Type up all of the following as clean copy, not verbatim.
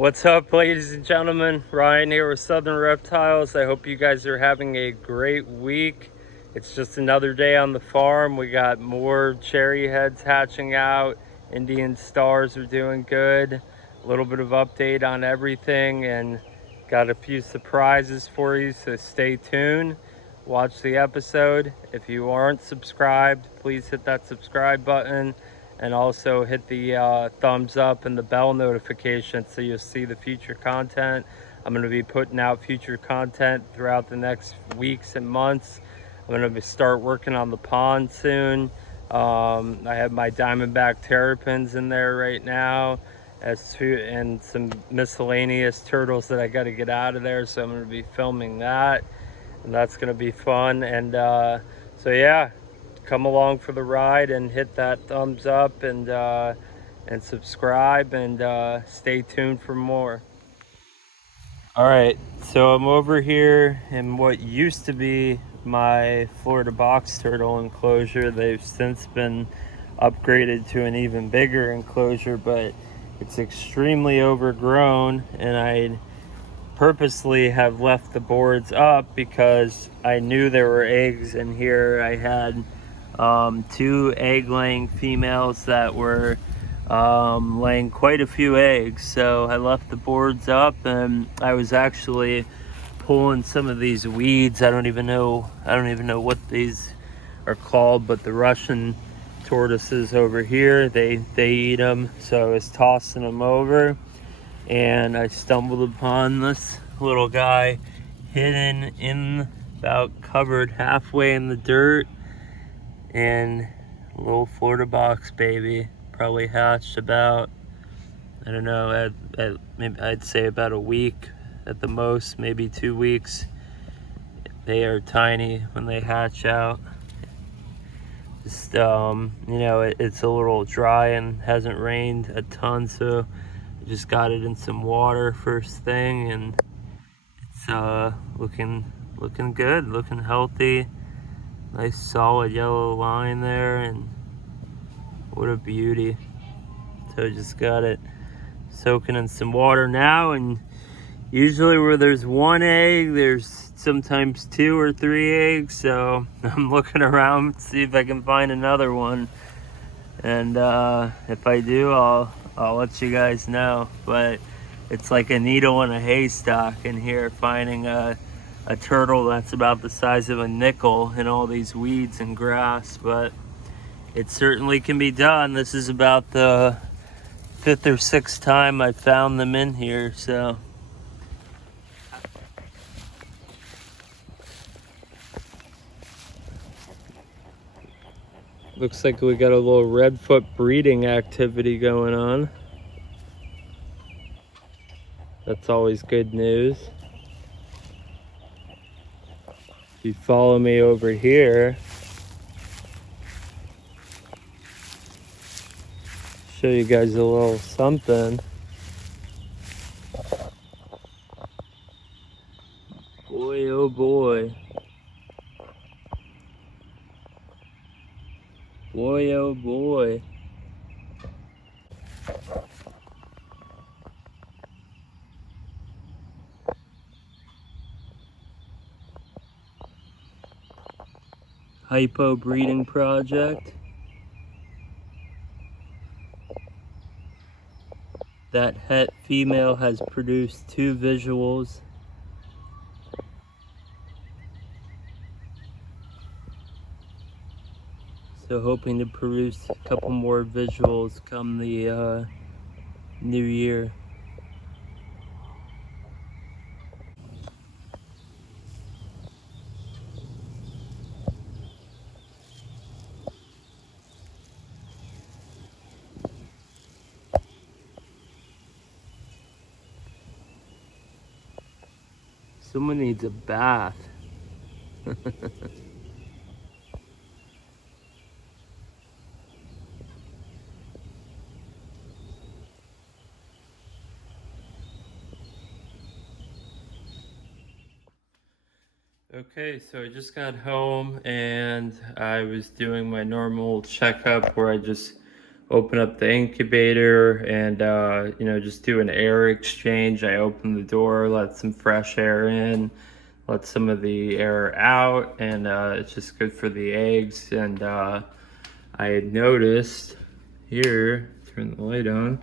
What's up, ladies and gentlemen? Ryan here with Southern Reptiles. I hope you guys are having a great week. It's just another day on the farm. We got more cherry heads hatching out. Indian stars are doing good. A little bit of update on everything and got a few surprises for you, so stay tuned. Watch the episode. If you aren't subscribed, please hit that subscribe button. And also hit the thumbs up and the bell notification so you'll see the future content. I'm going to be putting out future content throughout the next weeks and months. I'm going to start working on the pond soon. I have my diamondback terrapins in there right now, and some miscellaneous turtles that I got to get out of there. So I'm going to be filming that, and that's going to be fun. And so yeah, come along for the ride and hit that thumbs up and subscribe and stay tuned for more. All right, so I'm over here in what used to be my Florida box turtle enclosure. They've since been upgraded to an even bigger enclosure, but it's extremely overgrown, and I purposely have left the boards up because I knew there were eggs in here. I had two egg-laying females that were laying quite a few eggs, so I left the boards up, and I was actually pulling some of these weeds. I don't even know what these are called, but the Russian tortoises over here, they eat them, so I was tossing them over, and I stumbled upon this little guy hidden in, about covered halfway in the dirt, and a little Florida box baby, probably hatched about, I don't know, maybe I'd say about a week at the most, maybe 2 weeks. They are tiny when they hatch out. Just it's a little dry and hasn't rained a ton, so I just got it in some water first thing, and it's looking good, looking healthy. Nice solid yellow line there, and what a beauty. So I just got it soaking in some water now, and usually where there's one egg, there's sometimes 2 or 3 eggs, so I'm looking around to see if I can find another one, and if I do, I'll let you guys know. But it's like a needle in a haystack in here, finding a turtle that's about the size of a nickel in all these weeds and grass, but it certainly can be done. This is about the 5th or 6th time I found them in here, so. Looks like we got a little redfoot breeding activity going on. That's always good news. If you follow me over here, show you guys a little something. Boy, oh boy. Boy, oh boy. Hypo breeding project. That het female has produced 2 visuals. So hoping to produce a couple more visuals come the new year. Someone needs a bath. Okay, so I just got home and I was doing my normal checkup where I just open up the incubator and you know, just do an air exchange. I open the door, let some fresh air in, let some of the air out, and it's just good for the eggs. And I had noticed here, turn the light on,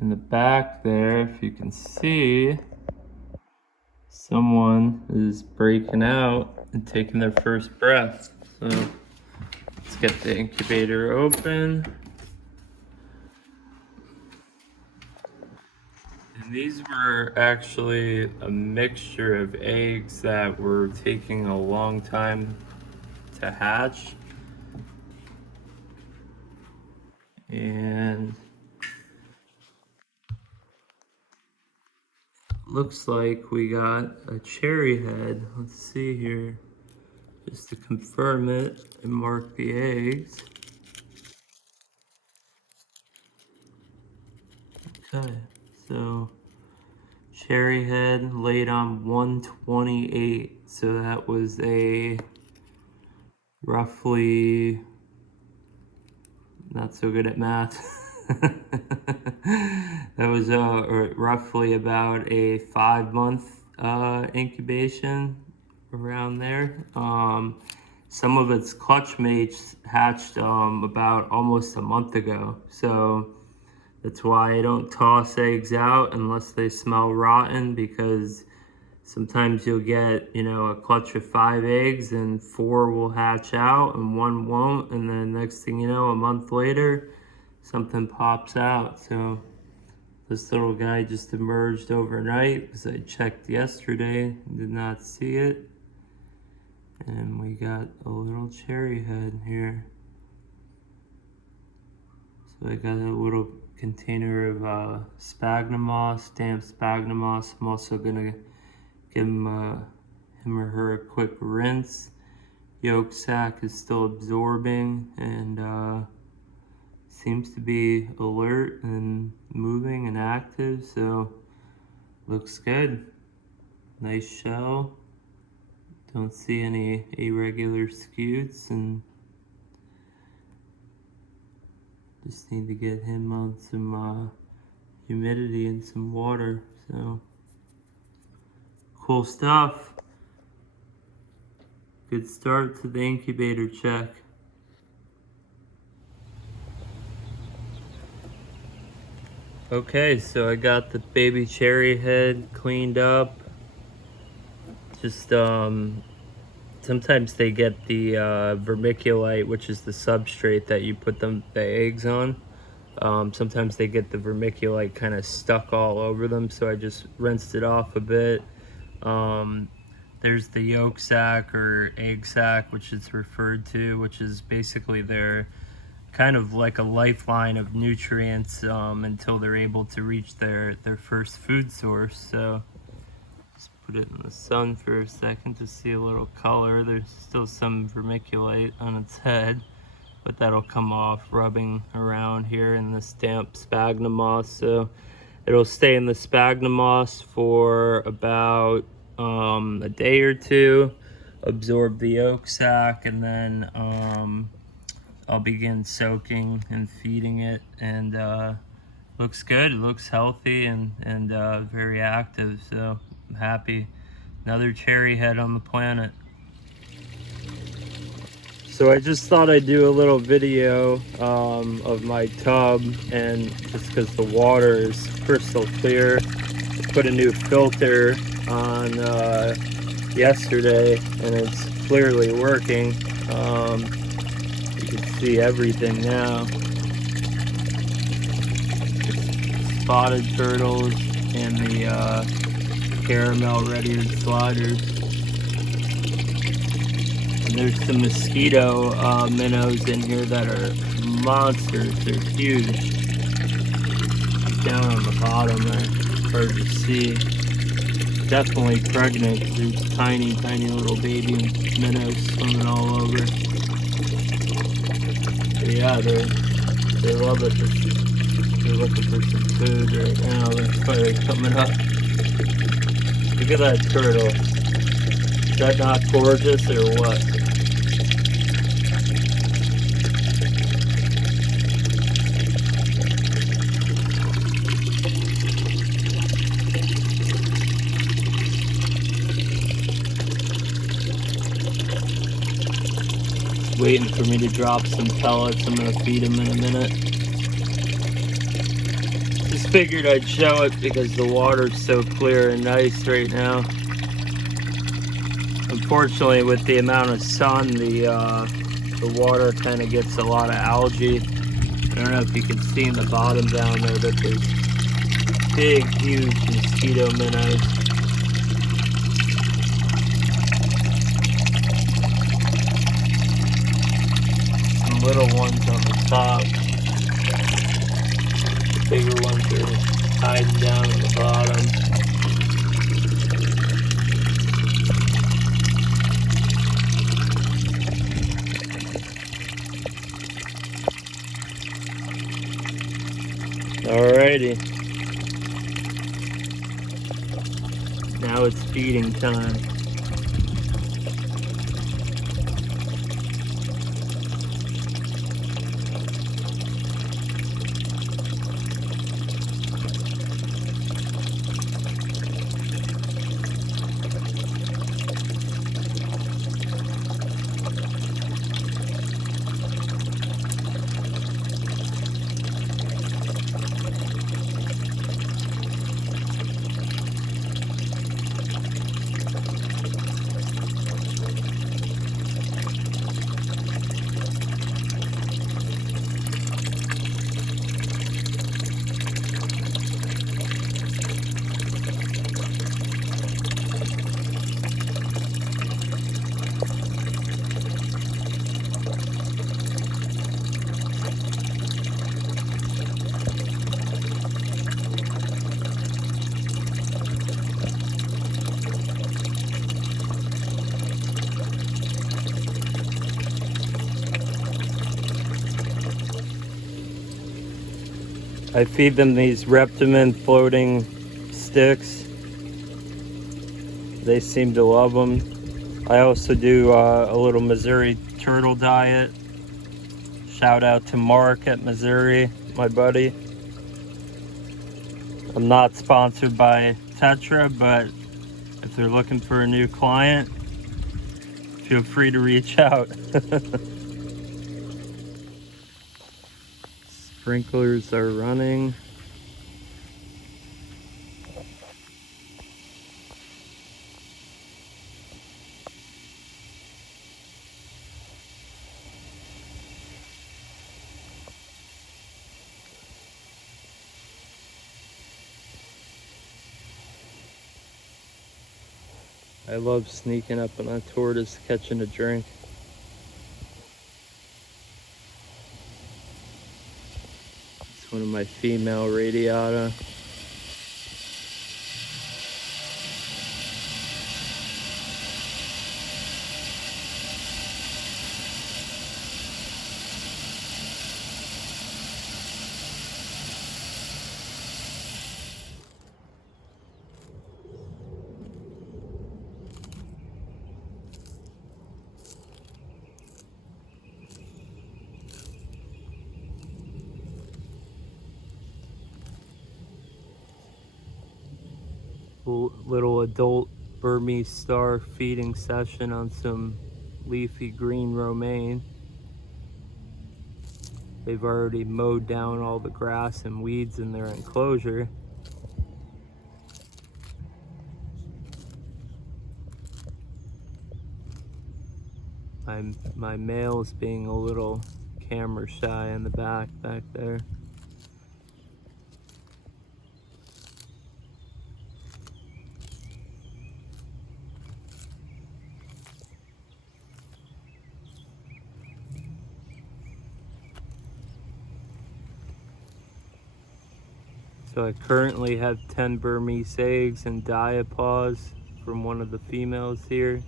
in the back there, if you can see, someone is breaking out and taking their first breath. So let's get the incubator open. And these were actually a mixture of eggs that were taking a long time to hatch. And looks like we got a cherry head. Let's see here, just to confirm it and mark the eggs. Okay, so cherry head laid on 128, so that was a roughly, not so good at math. That was roughly about a 5-month incubation, around there. Some of its clutch mates hatched about almost a month ago, so that's why I don't toss eggs out unless they smell rotten, because sometimes you'll get, you know, a clutch of 5 eggs and 4 will hatch out and 1 won't, and then next thing you know, a month later, something pops out. So this little guy just emerged overnight because I checked yesterday, did not see it. And we got a little cherry head here. So I got a little container of sphagnum moss, damp sphagnum moss. I'm also gonna give him or her a quick rinse. Yolk sac is still absorbing and seems to be alert and moving and active, so looks good. Nice shell. Don't see any irregular scutes, and just need to get him on some humidity and some water. So cool stuff. Good start to the incubator check. Okay, so I got the baby cherry head cleaned up. Just sometimes they get the vermiculite, which is the substrate that you put the eggs on. Sometimes they get the vermiculite kind of stuck all over them, so I just rinsed it off a bit. There's the yolk sac or egg sac, which it's referred to, which is basically their kind of like a lifeline of nutrients until they're able to reach their first food source. So just put it in the sun for a second to see a little color. There's still some vermiculite on its head, but that'll come off rubbing around here in this damp sphagnum moss. So it'll stay in the sphagnum moss for about a day or two, absorb the yolk sac, and then I'll begin soaking and feeding it. And looks good, it looks healthy and very active, so I'm happy. Another cherry head on the planet. So I just thought I'd do a little video of my tub, and just because the water is crystal clear. I put a new filter on yesterday and it's clearly working. You can see everything now. Spotted turtles and the caramel red-eared sliders. And there's some mosquito minnows in here that are monsters. They're huge. Down on the bottom there, hard to see. Definitely pregnant. There's tiny, tiny little baby minnows swimming all over. But yeah, they love it. They're looking for some food right now. They're probably coming up. Look at that turtle. Is that not gorgeous or what? waiting for me to drop some pellets. I'm gonna feed them in a minute. Just figured I'd show it because the water's so clear and nice right now. Unfortunately, with the amount of sun, the water kind of gets a lot of algae. I don't know if you can see in the bottom down there that there's big, huge mosquito minnows. Some little ones on the top. The bigger ones are hiding down in the bottom. Alrighty. Now it's feeding time. I feed them these Reptiles floating sticks. They seem to love them. I also do a little Missouri turtle diet. Shout out to Mark at Missouri, my buddy. I'm not sponsored by Tetra, but if they're looking for a new client, feel free to reach out. Sprinklers are running. I love sneaking up on a tortoise catching a drink. It's one of my female radiata. Little adult Burmese star feeding session on some leafy green romaine. They've already mowed down all the grass and weeds in their enclosure. My male's being a little camera shy in the back there. So I currently have 10 Burmese eggs and diapause from one of the females here.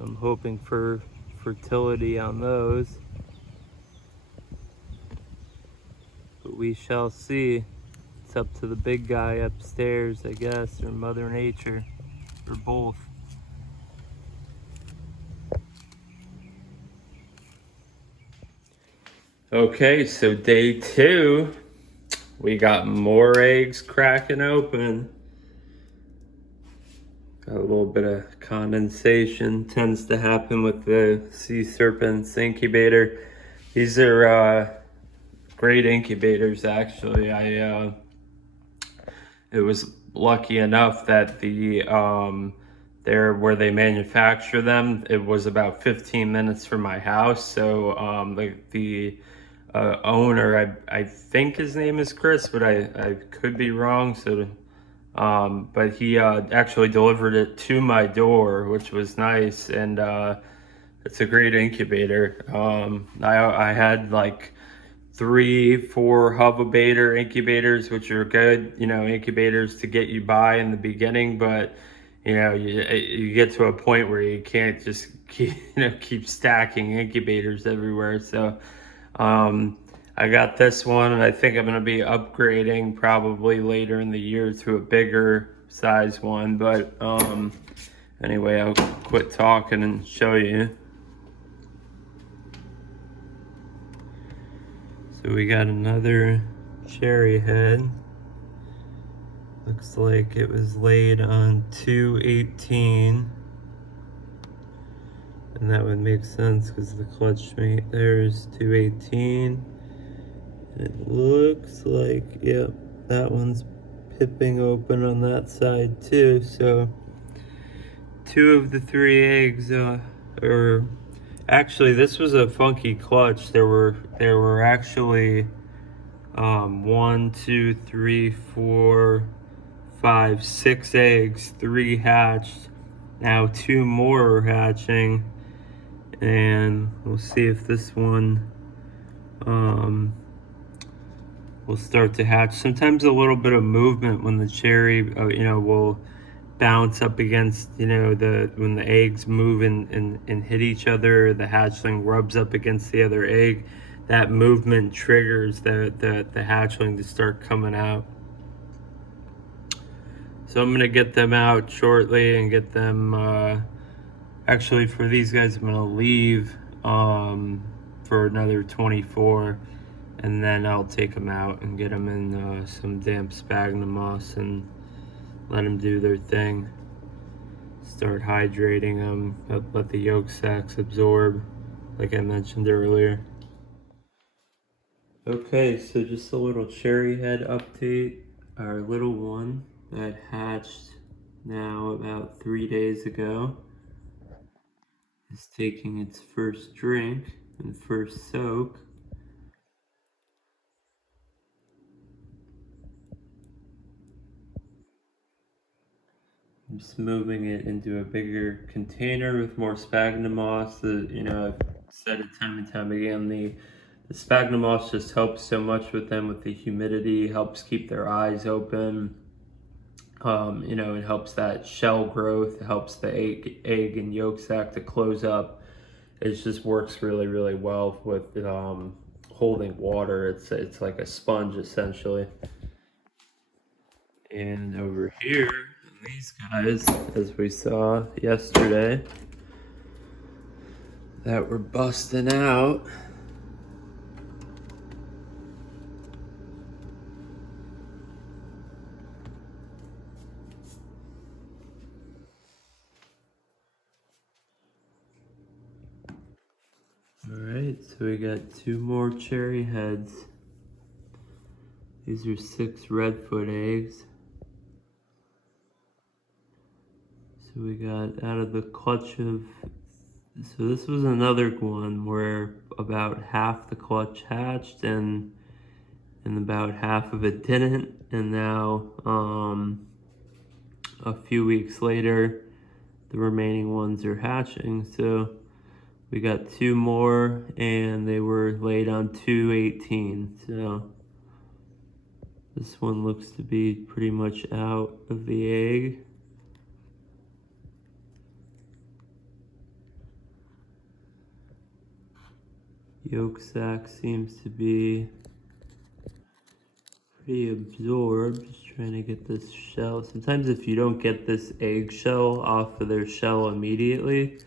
I'm hoping for fertility on those, but we shall see. It's up to the big guy upstairs, I guess, or Mother Nature, or both. Okay, so day 2, we got more eggs cracking open. A little bit of condensation tends to happen with the sea serpents incubator. These are great incubators, actually. It was lucky enough that there where they manufacture them, it was about 15 minutes from my house. So the owner, I think his name is Chris, but I could be wrong. So but he actually delivered it to my door, which was nice. And it's a great incubator. I had like 3, 4 Hubabator incubators, which are good, incubators to get you by in the beginning. But you get to a point where you can't just keep stacking incubators everywhere. So I got this one, and I think I'm going to be upgrading probably later in the year to a bigger size one. But anyway, I'll quit talking and show you. So we got another cherry head. Looks like it was laid on 218. And that would make sense because the clutch mate there is 218. And it looks like, yep, that one's pipping open on that side too. So 2 of the 3 eggs are actually, this was a funky clutch. There were actually 1, 2, 3, 4, 5, 6 eggs, 3 hatched. Now 2 more are hatching, and we'll see if this one will start to hatch. Sometimes a little bit of movement when the cherry, will bounce up against, when the eggs move and hit each other, the hatchling rubs up against the other egg. That movement triggers the hatchling to start coming out. So I'm gonna get them out shortly and get them, actually for these guys, I'm gonna leave for another 24, and then I'll take them out and get them in some damp sphagnum moss and let them do their thing. Start hydrating them, let the yolk sacs absorb, like I mentioned earlier. Okay, so just a little cherry head update. Our little one that hatched now about 3 days ago is taking its first drink and first soak. I'm just moving it into a bigger container with more sphagnum moss. I've said it time and time again, the sphagnum moss just helps so much with them, with the humidity, helps keep their eyes open. It helps that shell growth, it helps the egg and yolk sac to close up. It just works really, really well with holding water. It's like a sponge essentially. And over here, these guys, as we saw yesterday, that were busting out. Alright, so we got 2 more cherry heads. These are 6 redfoot eggs. So we got out of the clutch of, so this was another one where about half the clutch hatched and about half of it didn't. And now a few weeks later, the remaining ones are hatching. So we got 2 more, and they were laid on 218. So this one looks to be pretty much out of the egg. Yolk sac seems to be pretty absorbed. Just trying to get this shell. Sometimes if you don't get this egg shell off of their shell immediately,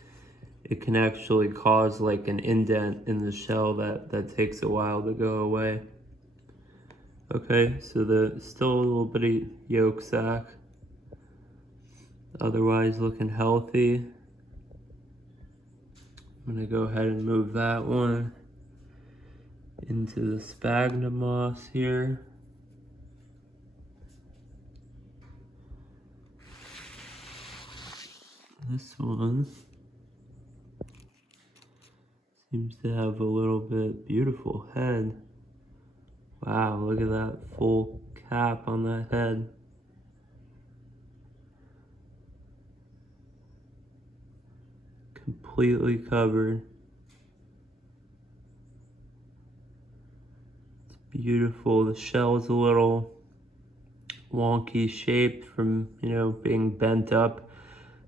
it can actually cause like an indent in the shell that takes a while to go away. Okay, so still a little bit of yolk sac. Otherwise looking healthy. I'm gonna go ahead and move that one into the sphagnum moss here. This one seems to have a little bit beautiful head. Wow, look at that full cap on that head. Completely covered. It's beautiful. The shell is a little wonky shaped from, being bent up.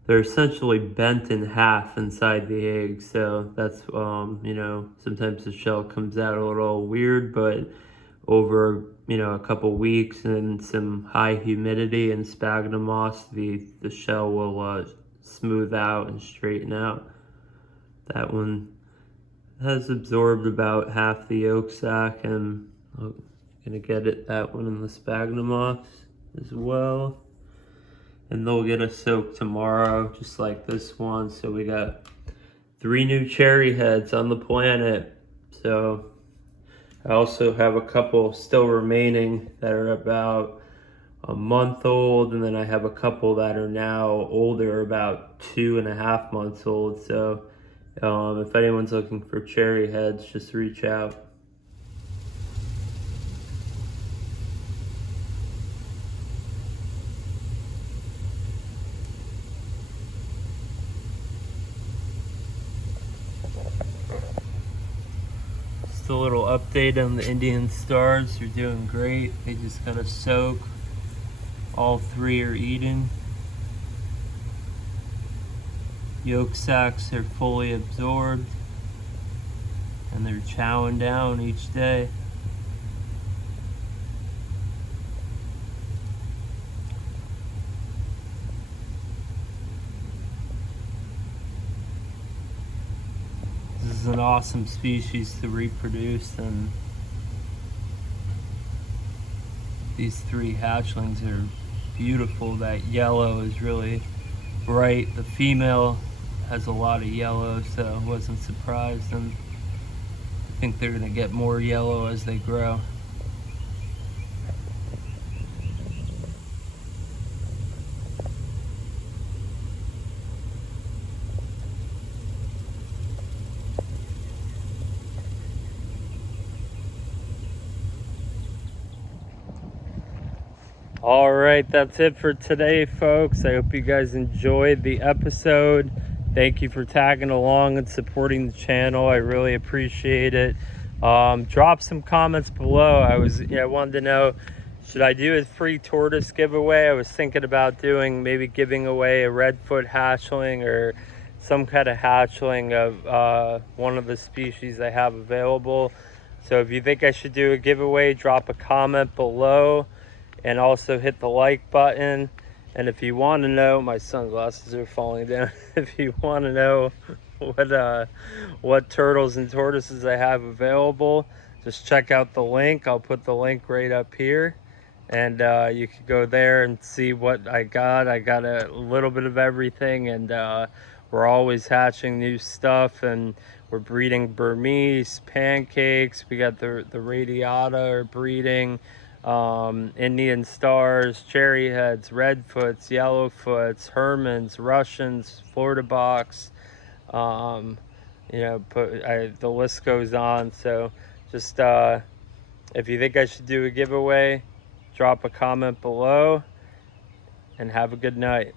They're essentially bent in half inside the egg, so that's, sometimes the shell comes out a little weird, but over, a couple weeks and some high humidity and sphagnum moss, the shell will smooth out and straighten out. That one has absorbed about half the yolk sac, and I'm gonna get that one in the sphagnum moss as well. And they'll get a soak tomorrow, just like this one. So we got 3 new cherry heads on the planet. So I also have a couple still remaining that are about a month old, and then I have a couple that are now older, about 2.5 months old. So if anyone's looking for cherry heads, just reach out. Just a little update on the Indian stars. They're doing great. They just got a soak. All 3 are eating. Yolk sacs are fully absorbed, and they're chowing down each day. This is an awesome species to reproduce, and these 3 hatchlings are beautiful. That yellow is really bright. The female has a lot of yellow, so I wasn't surprised, and I think they're gonna get more yellow as they grow. All right, that's it for today, folks. I hope you guys enjoyed the episode. Thank you for tagging along and supporting the channel. I really appreciate it. Drop some comments below. I wanted to know, should I do a free tortoise giveaway? I was thinking about maybe giving away a redfoot hatchling or some kind of hatchling of one of the species I have available. So if you think I should do a giveaway, drop a comment below. And also hit the like button. And if you want to know, my sunglasses are falling down. If you want to know what turtles and tortoises I have available, just check out the link. I'll put the link right up here, and you can go there and see what I got. I got a little bit of everything, and we're always hatching new stuff, and we're breeding Burmese, pancakes. We got the radiata are breeding. Indian stars, cherry heads, redfoots, yellowfoots, Hermans, Russians, Florida box, the list goes on. So just if you think I should do a giveaway, drop a comment below, and have a good night.